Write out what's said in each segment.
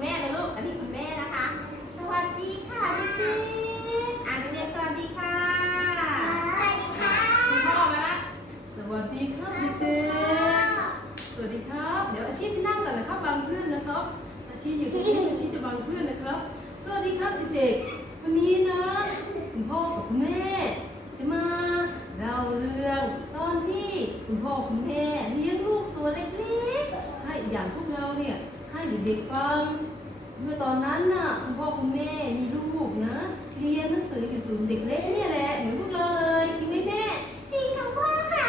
แม่เลยลูก อันนี้คุณแม่นะคะ สวัสดีค่ะเด็กๆอ่านเด็กๆสวัสดีค่ะคุณพ่อมาละสวัสดีครับเด็กๆสวัสดีครับ เดี๋ยวอาชีพไปนั่งก่อนนะครับบางเพื่อนนะครับ อาชีพอยู่ที่นี่อาชีพจะบางเพื่อนนะครับ สวัสดีครับเด็กๆวันนี้นะคุณพ่อกับคุณแม่จะมาเล่าเรื่องตอนที่คุณพ่อคุณแม่เลี้ยงลูกตัวเล็กๆให้อย่างพวกเราเนี่ยให้เด็กๆฟัง เมื่อตอนนั้นน่ะคุณพ่อคุณแม่มีลูกนะ เรียนหนังสืออยู่ศูนย์เด็กเล็กเนี่ยแหละเหมือนพวกเราเลย จริงไหมแม่ จริงค่ะพ่อค่ะ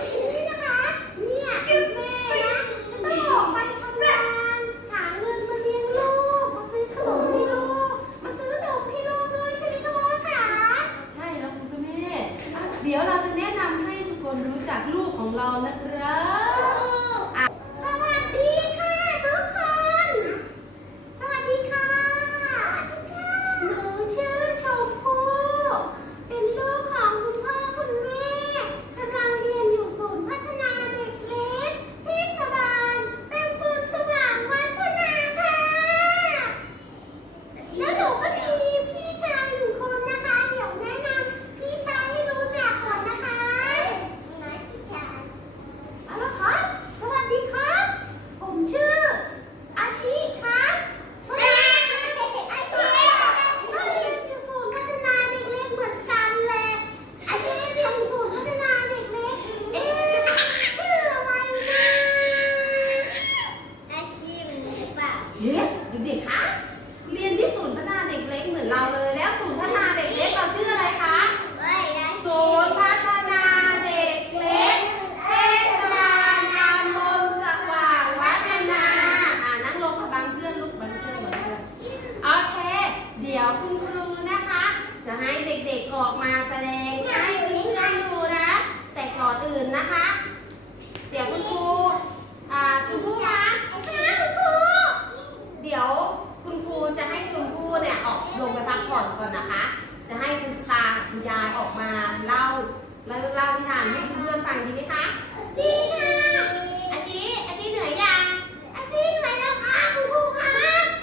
นี่นะคะ เนี่ยแม่นะจะต้องออกไปทำงานหาเงินมาเลี้ยงลูกมาซื้อขนมให้ลูกมาซื้อนมให้ลูกด้วยใช่ไหมคะพ่อค่ะใช่แล้วคุณแม่อะเดี๋ยวเราจะแนะนำให้ทุกคนรู้จักลูกของเรานะครับอะ สวัสดีค่ะทุกคน สวัสดีค่ะ หนูชื่อชมพู่เป็นลูกของคุณพ่อคุณแม่กำลังเรียนอยู่ศูนย์พัฒนาเด็กเล็กเทศบาลตำบลสว่างวัฒนาค่ะ แล้วหนูก็มีพี่ชายหนึ่งคนนะคะ เดี๋ยวแนะนำพี่ชายให้รู้จักก่อนนะคะน้อยพี่ชายเอาละครับ สวัสดีครับ ผมชื่อ อาชิครับอาชิก็เรียนอยู่ศูนย์พัฒนาเด็กเล็กเหมือนกันเลยอาชิเรียนอยู่ศูนย์พัฒนาเด็กเล็ก เอ๊ะชื่ออะไรนะ อาชีพนี้หรือเปล่า เด็กเด็กๆคะเรียนที่ศูนย์พัฒนาเด็ก เล็กเหมือนเราเลยแล้วศูนย์พัฒนาเด็กเล็กเราชื่ออะไรคะ ไม่ได้ ศูนย์พัฒนาเด็กเล็กเทศบาลตำบลสว่างวัฒนาอ่านั่งลงกับบางเพื่อนลูกบางเพื่อนบางเพื่อนโอเค เดี๋ยวคุณครูนะคะ จะให้เด็กๆออกมาแสดงให้เพื่อนๆดูนะ แต่ก่อนอื่นนะคะ เดี๋ยวคุณครูอ่าชมพู่คะคะคุณครู เดี๋ยวคุณครูจะให้ชมพู่เนี่ยออกลงไปพักผ่อนก่อนนะคะ จะให้คุณตากับคุณยายออกมาเล่าเล่าเล่านิทานให้เพื่อนๆฟังดีไหมคะ ดีค่ะ อาชีอาชีเหนื่อยยังอาชีเหนื่อยแล้วค่ะคุณครูคะ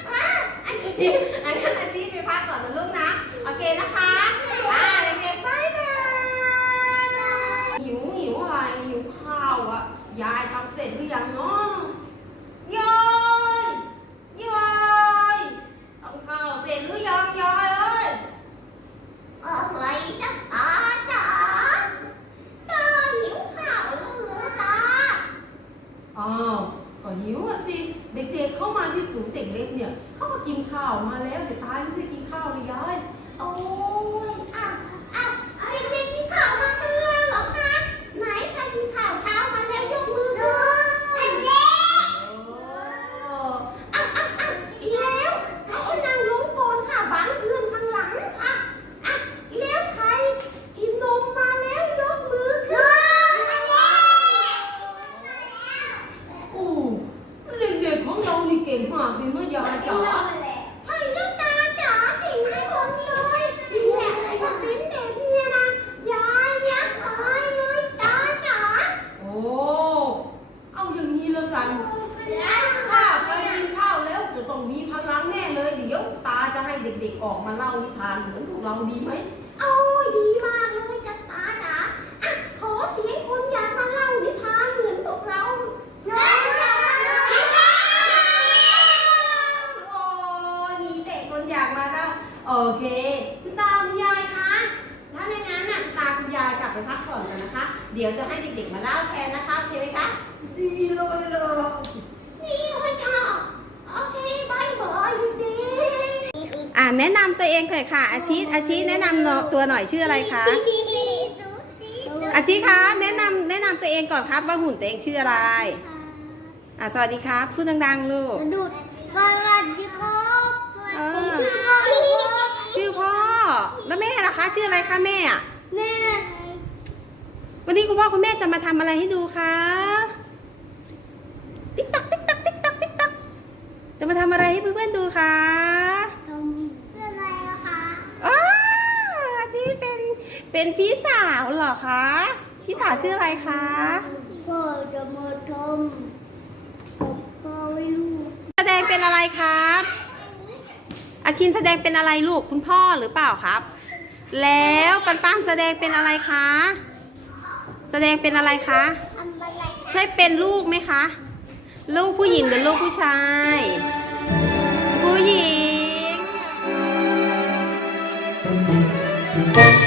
อะอาชีอันนั้นอาชีไปพักก่อนนะลูกนะ โอเคนะคะอ่าเด็กๆบายบายหิวหิวอะไรหิวข้าวอะ ยายทำเสร็จหรือยังเนาะยายยายทำข้าวเสร็จหรือยังยายเอ้ย อะไรจ๊ะตาจ๋าตาหิวข้าวแล้วเหรอตา อ้าวก็หิวอะสิ เด็กๆเข้ามาที่ศูนย์เด็กเล็กเนี่ยเขาก็กินข้าวมาแล้วแต่ตายไม่ได้กินข้าวเลยยายโอ้ยอะวอ้าวเด็กๆกินข้าวมากันแล้วเหรอคะไหนใครกินข้าวเช้ามาแล้วยกมือขึ้นไอ้เด็ก โอ้ อ้าวอ้าวอ้าวแล้วเขาก็นั่งลงก่อนค่ะบังเพื่อนข้างหลังค่ะอะแล้วใครกินนมมาแล้วยกมือขึ้นไอ้เด็ก โอ้เด็กๆของเรานี่เก่งมากเลยเนาะยายจ๋า ใช่แล้วตาจ๋าสิ่งที่คนเลยเนี่ยพอเป็นแบบเนี้ยนะยายรักอายเลยตาจ๋า โอ้ เอาอย่างนี้แล้วกัน ถ้าใครกินข้าวแล้วจะต้องมีพลังแน่เลย เดี๋ยวตาจะให้ เด็กๆออกมาเล่านิทานเหมือนพวกเราดีไหมโอ้ยดีมากเลยจ้ะตาจ๋าอะขอเสียงคนอยากมาเล่านิทานเหมือนพวกเราเนาะโอ้มีเด็กคนอยากมาเล่าโอเคคุณตาคุณยายคะถ้าในงั้นน่ะตาคุณยายกลับไปพักผ่อนกันนะคะ เดี๋ยวจะให้เด็กๆมาเล่าแทนนะคะโอเคไหมคะดีเลยเลยนี่เลยค่ะโอเคบายบาย แนะนำตัวเองเลยค่ะ อาชีอาชีแนะนำตัวหน่อยชื่ออะไรคะอาชีคะแนะนำแนะนำตัวเองก่อนครับว่าหุ่นตัวเองชื่ออะไรอ่าสวัสดีครับพูดดังๆลูก ดูดสวัสดีครับอ่าผมชื่อพ่อชื่อพ่อแล้วแม่ล่ะคะ ชื่ออะไรคะแม่อะแม่วันนี้คุณพ่อคุณแม่จะมาทำอะไรให้ดูคะติ๊กตักติ๊กตักติ๊กตักติ๊กตักจะมาทำอะไรให้เพื่อนๆดูคะ ทำเป็นอะไรอะคะ อ้าวอาชีเป็น เป็นพี่สาวเหรอคะ พี่สาวชื่ออะไรคะพ่อจะมาทำกับข้าวให้ลูกแสดงเป็นอะไรครับอาคินแสดงเป็นอะไรลูกคุณพ่อหรือเปล่าครับ แล้วปันปังแสดงเป็นอะไรคะ แสดงเป็นอะไรคะทำอะไรใช่เป็นลูกไหมคะ ลูกผู้หญิงหรือลูกผู้ชาย ผู้หญิงเ